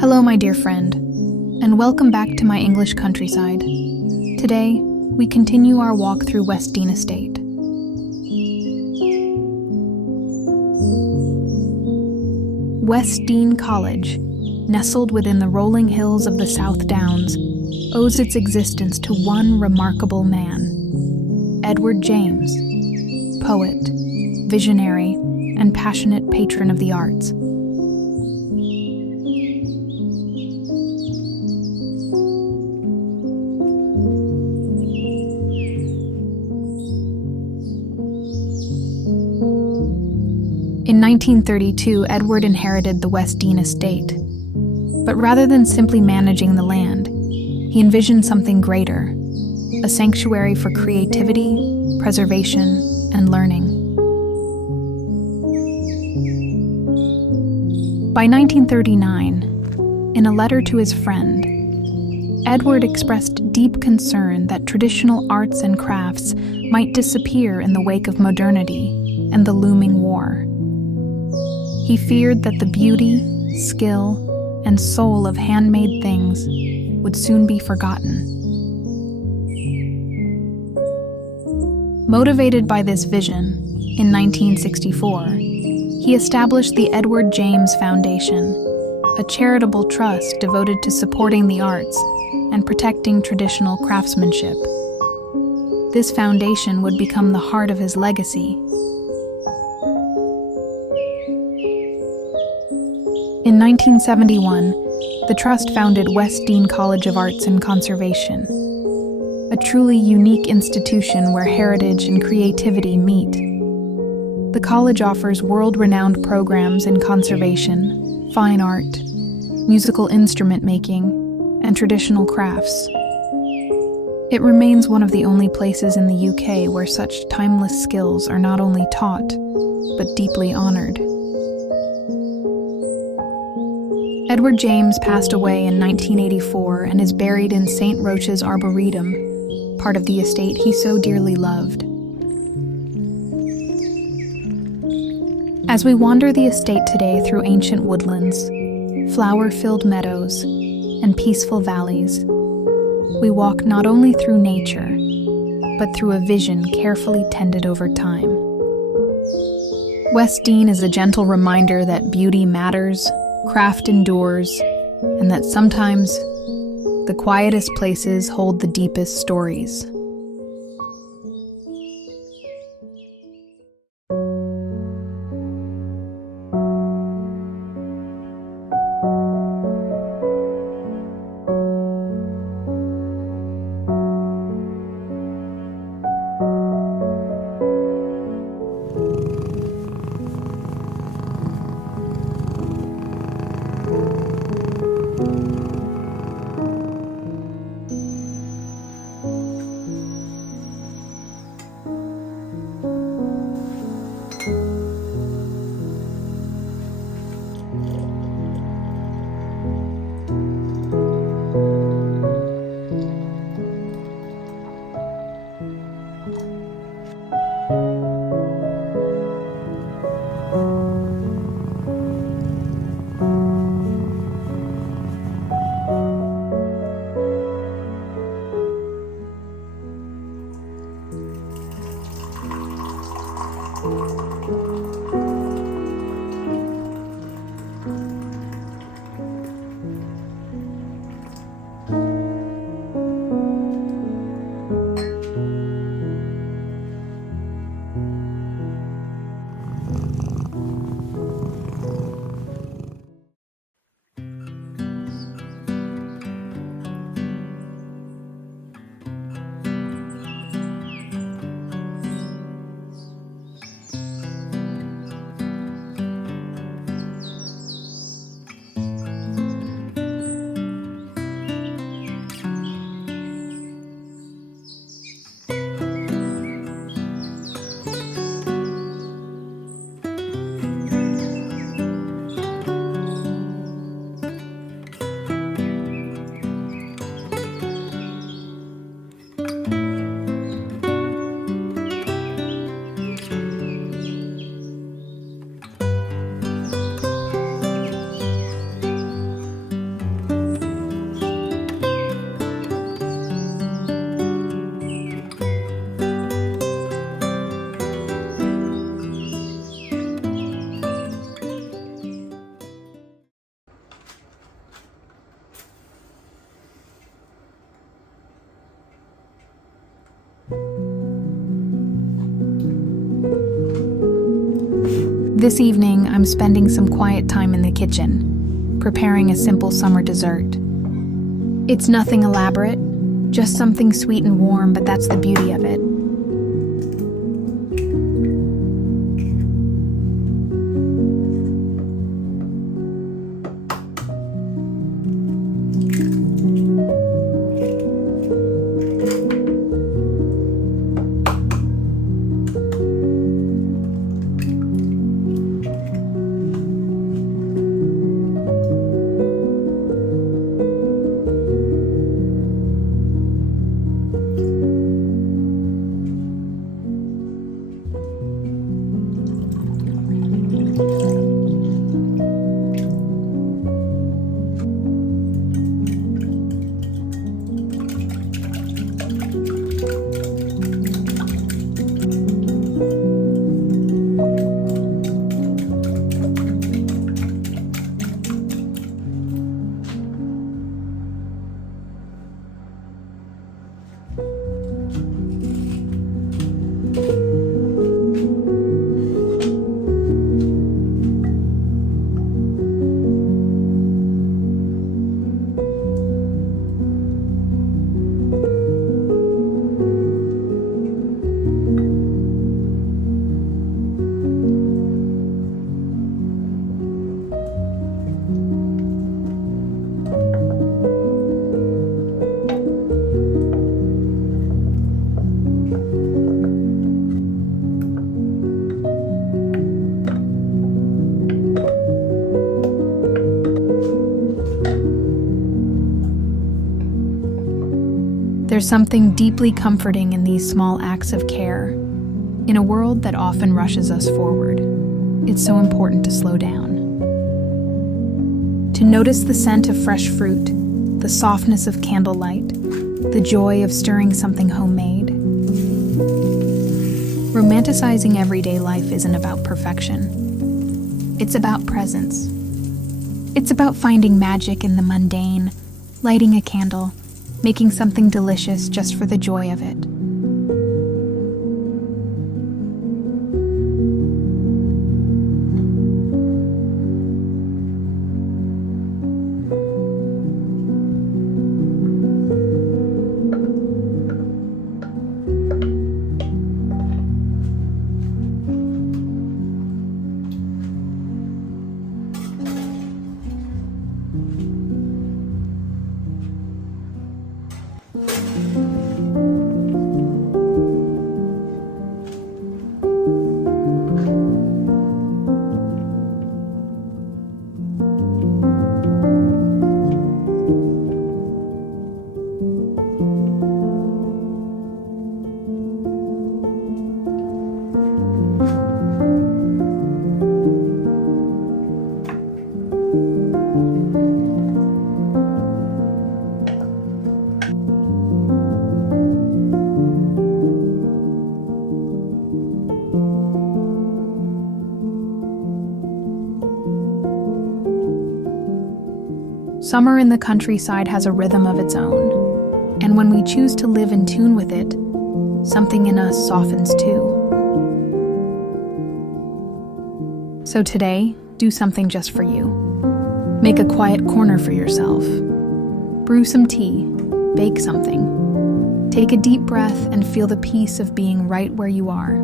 Hello, my dear friend, and welcome back to my English countryside. Today, we continue our walk through West Dean Estate. West Dean College, nestled within the rolling hills of the South Downs, owes its existence to one remarkable man, Edward James, poet, visionary, and passionate patron of the arts. In 1932, Edward inherited the West Dean estate. But rather than simply managing the land, he envisioned something greater, a sanctuary for creativity, preservation, and learning. By 1939, in a letter to his friend, Edward expressed deep concern that traditional arts and crafts might disappear in the wake of modernity and the looming war. He feared that the beauty, skill, and soul of handmade things would soon be forgotten. Motivated by this vision, in 1964, he established the Edward James Foundation, a charitable trust devoted to supporting the arts and protecting traditional craftsmanship. This foundation would become the heart of his legacy. In 1971, the Trust founded West Dean College of Arts and Conservation, a truly unique institution where heritage and creativity meet. The college offers world-renowned programs in conservation, fine art, musical instrument making, and traditional crafts. It remains one of the only places in the UK where such timeless skills are not only taught, but deeply honored. Edward James passed away in 1984 and is buried in St. Roch's Arboretum, part of the estate he so dearly loved. As we wander the estate today through ancient woodlands, flower-filled meadows, and peaceful valleys, we walk not only through nature, but through a vision carefully tended over time. West Dean is a gentle reminder that beauty matters, craft endures, and that sometimes the quietest places hold the deepest stories. This evening, I'm spending some quiet time in the kitchen, preparing a simple summer dessert. It's nothing elaborate, just something sweet and warm, but that's the beauty of it. There's something deeply comforting in these small acts of care. In a world that often rushes us forward, it's so important to slow down. To notice the scent of fresh fruit, the softness of candlelight, the joy of stirring something homemade. Romanticizing everyday life isn't about perfection. It's about presence. It's about finding magic in the mundane, lighting a candle, making something delicious just for the joy of it. Summer in the countryside has a rhythm of its own, and when we choose to live in tune with it, something in us softens too. So today, do something just for you. Make a quiet corner for yourself. Brew some tea, bake something. Take a deep breath and feel the peace of being right where you are.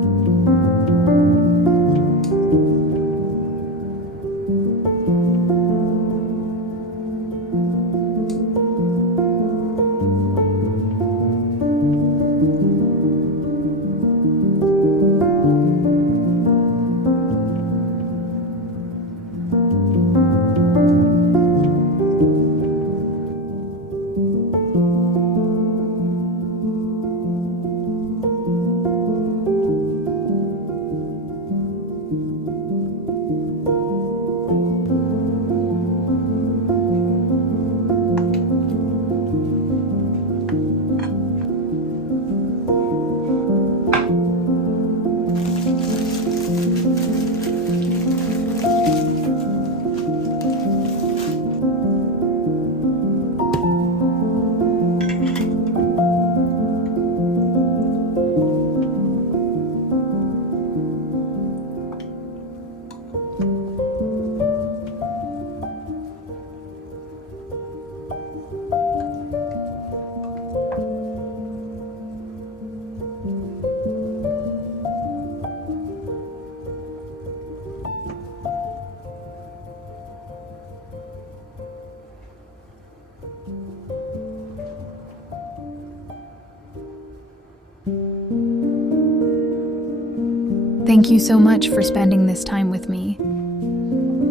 Thank you so much for spending this time with me.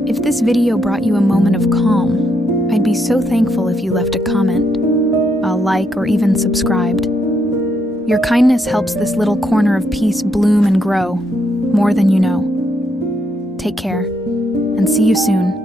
If this video brought you a moment of calm, I'd be so thankful if you left a comment, a like, or even subscribed. Your kindness helps this little corner of peace bloom and grow, more than you know. Take care, and see you soon.